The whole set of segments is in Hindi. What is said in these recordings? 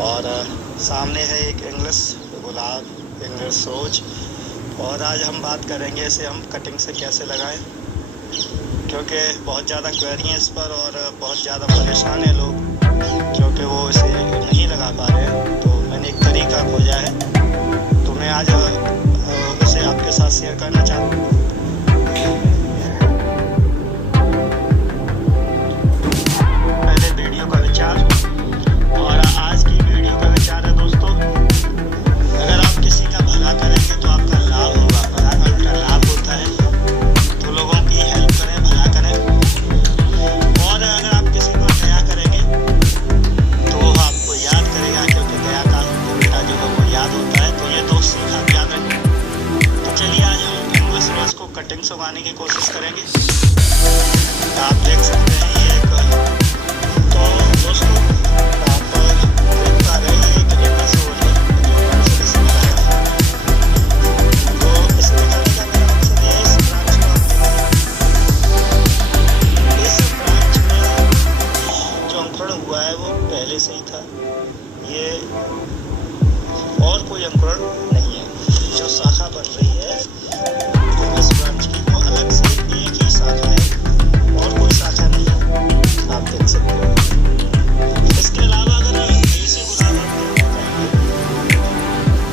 और सामने है एक इंग्लिश गुलाब, इंग्लिश रोज। और आज हम बात करेंगे इसे हम कटिंग से कैसे लगाएं, क्योंकि बहुत ज़्यादा क्वेरी हैं इस पर और बहुत ज़्यादा परेशान हैं लोग, क्योंकि वो इसे नहीं लगा पा रहे हैं। तो मैंने एक तरीका खोजा है, तो मैं आज उसे आपके साथ शेयर करना चाहता हूँ। पहले वीडियो का विचार, और आज की वीडियो का विचार है दोस्तों, अगर आप किसी का भला करेंगे तो आपका लाभ होगा। भला का उल्टा लाभ होता है, तो लोगों की हेल्प करें, भला करें। और अगर आप किसी को दया करेंगे तो वो आपको याद करेगा, क्योंकि दया का उल्टा जो है वो याद होता है। तो ये दो सीख आप याद रखें। तो चलिए आज हम इंग्लिश रोज को कटिंग से उगाने की कोशिश करेंगे। आप देख सकते हैं ये एक, तो दोस्तों आप देख पा रहे हैं कि इंग्लिश रोज है जो इसमें लगा है। तो इसमें करने का मेरा मकसद ये है, इस ब्रांच में जो अंकुरण हुआ है वो पहले से ही था। ये और कोई अंकुरण नहीं है। जो शाखा बन रही है इस ब्रांच की, वो अलग से एक ही शाखा है और कोई शाखा नहीं है, आप देख सकते हो। इसके अलावा अगर देसी गुलाब आप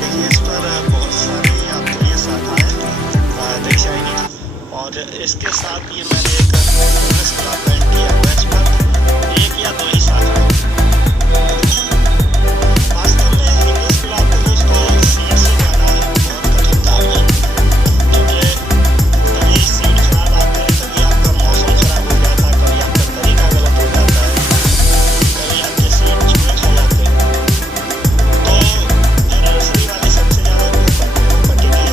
देखिए, इस पर बहुत सारी आपको ये शाखा है दिख जाएगी। और इसके साथ ये मैंने एक इंग्लिश गुलाब पेंट किया हुआ है, इस पर एक या दो ही शाखा है। वास्तव में इंग्लिश गुलाब को दोस्तों सीड से जाना बहुत कठिन काम है, क्योंकि कभी सीड खराब आते हैं, कभी आपका मौसम खराब हो जाता है, कभी आपका तरीका गलत हो जाता है, कभी आपके सीड चूहे खा जाते हैं। तो जो नर्सरी वाले सबसे ज़्यादा कटिंग है।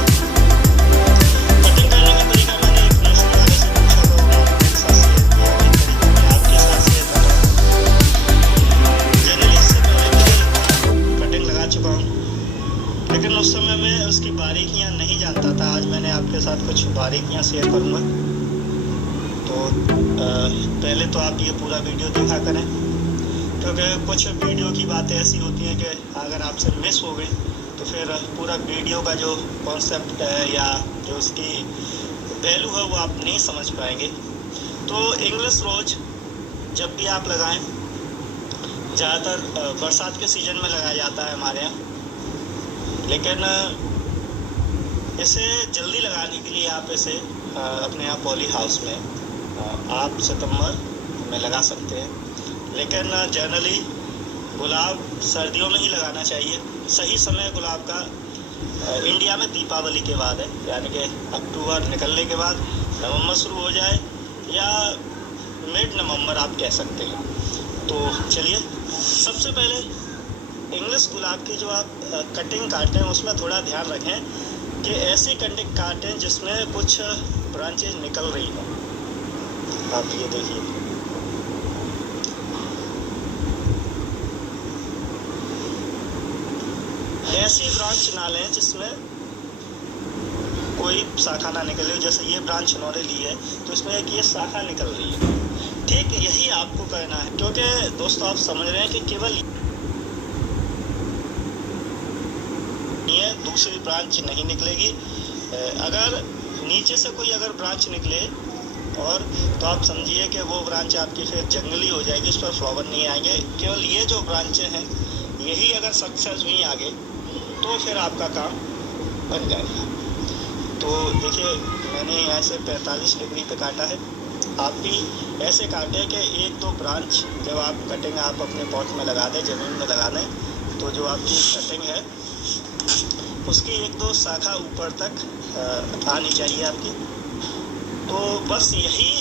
कटिंग करने का तरीका मैंने एक नर्सरी वाले से पूछा, तो उन्होंने मेरे साथ शेयर किया, एक तरीका मैं आपके साथ शेयर कर रहा हूँ। जनरली इससे पहले भी कटिंग लगा चुका हूँ, लेकिन उस समय में उसकी बारीकियाँ नहीं जानता था। आज मैंने आपके साथ कुछ बारीकियाँ शेयर करूँगा। तो पहले तो आप ये पूरा वीडियो देखा करें, क्योंकि कुछ वीडियो की बातें ऐसी होती हैं कि अगर आपसे मिस हो गई तो फिर पूरा वीडियो का जो कॉन्सेप्ट है या जो उसकी वैल्यू है वो आप नहीं समझ पाएंगे। तो इंग्लिश रोज जब भी आप लगाएं, ज़्यादातर बरसात के सीज़न में लगाया जाता है हमारे यहाँ, लेकिन इसे जल्दी लगाने के लिए आप इसे अपने यहाँ पॉली हाउस में आप सितंबर में लगा सकते हैं। लेकिन जनरली गुलाब सर्दियों में ही लगाना चाहिए। सही समय गुलाब का इंडिया में दीपावली के बाद है, यानी कि अक्टूबर निकलने के बाद नवंबर शुरू हो जाए या मिड नवंबर आप कह सकते हैं। तो चलिए, सबसे पहले इंग्लिश गुलाब की जो आप कटिंग काटें उसमें थोड़ा ध्यान रखें कि ऐसी कटिंग काटें जिसमें कुछ ब्रांचेज निकल रही हों। आप ये देखिए, ऐसी ब्रांच ना लें जिसमें कोई शाखा ना निकले हो। जैसे ये ब्रांच उन्होंने ली है तो इसमें एक ये शाखा निकल रही है। ठीक यही आपको करना है, क्योंकि दोस्तों आप समझ रहे हैं कि केवल ये दूसरी ब्रांच नहीं निकलेगी। अगर नीचे से कोई अगर ब्रांच निकले और तो आप समझिए कि वो ब्रांच आपकी फिर जंगली हो जाएगी, उस पर फ्लावर नहीं आएंगे। केवल ये जो ब्रांचें हैं यही अगर सक्सेस हुई आगे तो फिर आपका काम बन जाएगा। तो देखिए, मैंने यहाँ से 45 डिग्री पे काटा है। आप भी ऐसे काटें कि एक दो ब्रांच जब आप कटिंग आप अपने पॉट में लगा दें, ज़मीन में लगा दें, तो जो आपकी कटिंग है उसकी एक दो शाखा ऊपर तक आनी चाहिए आपकी। तो बस यही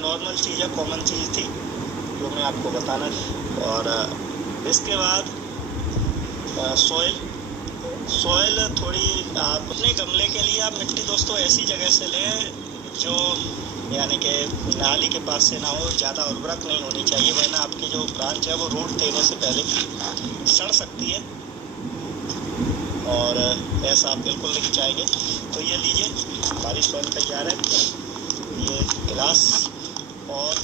नॉर्मल चीज़ है, कॉमन चीज़ थी जो मैं आपको बताना। और इसके बाद सॉइल थोड़ी आप अपने गमले के लिए आप मिट्टी दोस्तों ऐसी जगह से लें जो यानी कि नाली के पास से ना हो, ज़्यादा उर्वरक नहीं होनी चाहिए, वरना आपकी जो ब्रांच है वो रूट देने से पहले सड़ सकती है और ऐसा आप बिल्कुल नहीं चाहेंगे। तो ये लीजिए, हमारी सॉइल तैयार है। ये गिलास और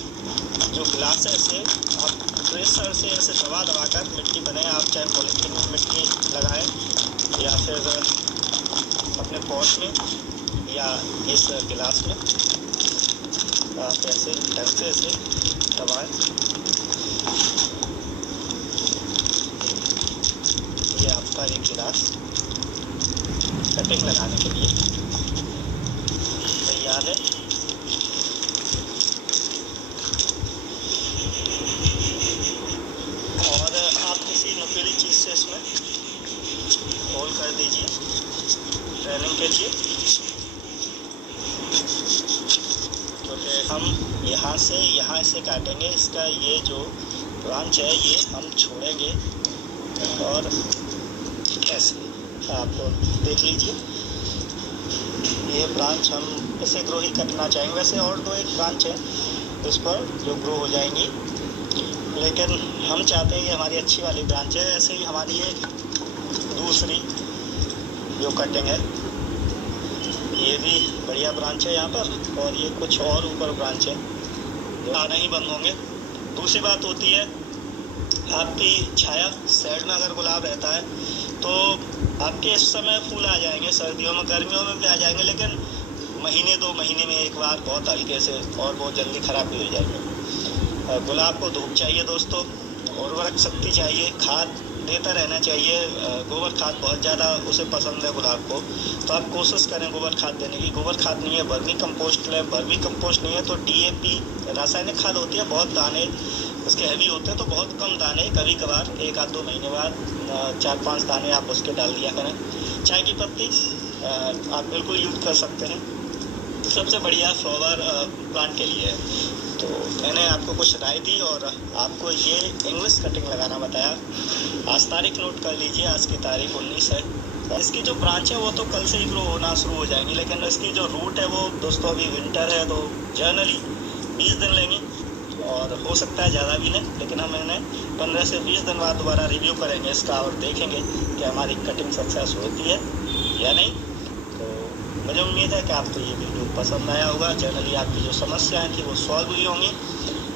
जो ग्लासेस से आप प्रेशर से ऐसे दबा कर मिट्टी बनाएं। आप चाहे पॉलीथीन में मिट्टी लगाएं या फिर अपने पॉट में या इस गिलास में आप ऐसे ढंग से ऐसे दबाएं। ये आपका एक गिलास कटिंग लगाने के लिए तैयार है। और आप किसी नुकीली चीज़ से इसमें होल कर दीजिए ट्रेनिंग के लिए, क्योंकि हम यहाँ से काटेंगे। इसका ये जो ब्रांच है ये हम छोड़ेंगे और ऐसे आप देख लीजिए ये ब्रांच हम इसे ग्रो ही करना चाहेंगे। वैसे और दो एक ब्रांच है उस पर जो ग्रो हो जाएंगी, लेकिन हम चाहते हैं कि हमारी अच्छी वाली ब्रांच है। ऐसे ही हमारी ये दूसरी जो कटिंग है ये भी बढ़िया ब्रांच है यहाँ पर, और ये कुछ और ऊपर ब्रांच है जो आना ही बंद होंगे। दूसरी बात होती है आपकी छाया। साइड में अगर गुलाब रहता है तो आपके इस समय फूल आ जाएंगे, सर्दियों में गर्मियों में भी आ जाएंगे, लेकिन महीने 2 महीने में एक बार बहुत हल्के से और बहुत जल्दी ख़राब भी हो जाएंगे। गुलाब को धूप चाहिए दोस्तों, उर्वरक शक्ति चाहिए, खाद देता रहना चाहिए। गोबर खाद बहुत ज़्यादा उसे पसंद है गुलाब को, तो आप कोशिश करें गोबर खाद देने की। गोबर खाद नहीं है वर्मी कंपोस्ट है, वर्मी कंपोस्ट नहीं है तो DAP रासायनिक खाद होती है। बहुत दाने उसके हैवी होते हैं, तो बहुत कम दाने, कभी कभार 1 आध 2 महीने बाद 4-5 दाने आप उसके डाल दिया करें। चाय की पत्ती आप बिल्कुल यूज़ कर सकते हैं, सबसे बढ़िया फ्लावर प्लांट के लिए है। तो मैंने आपको कुछ राय दी और आपको ये इंग्लिश कटिंग लगाना बताया। आज तारीख नोट कर लीजिए, आज की तारीख 19 है। इसकी जो ब्रांच है वो तो कल से ही ग्रो होना शुरू हो जाएंगी, लेकिन इसकी जो रूट है वो दोस्तों अभी विंटर है तो जनरली 20 दिन लेंगी, और हो सकता है ज़्यादा भी नहीं, लेकिन हम इन्हें 15 से 20 दिन बाद दोबारा रिव्यू करेंगे इसका और देखेंगे कि हमारी कटिंग सक्सेस होती है या नहीं। तो मुझे उम्मीद है कि आपको ये वीडियो पसंद आया होगा। जनरली आपकी जो समस्याएं थी वो सॉल्व हुई होंगी,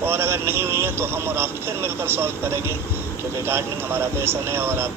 और अगर नहीं हुई हैं तो हम और आप फिर मिलकर सॉल्व करेंगे, क्योंकि गार्डनिंग हमारा पैशन है और आप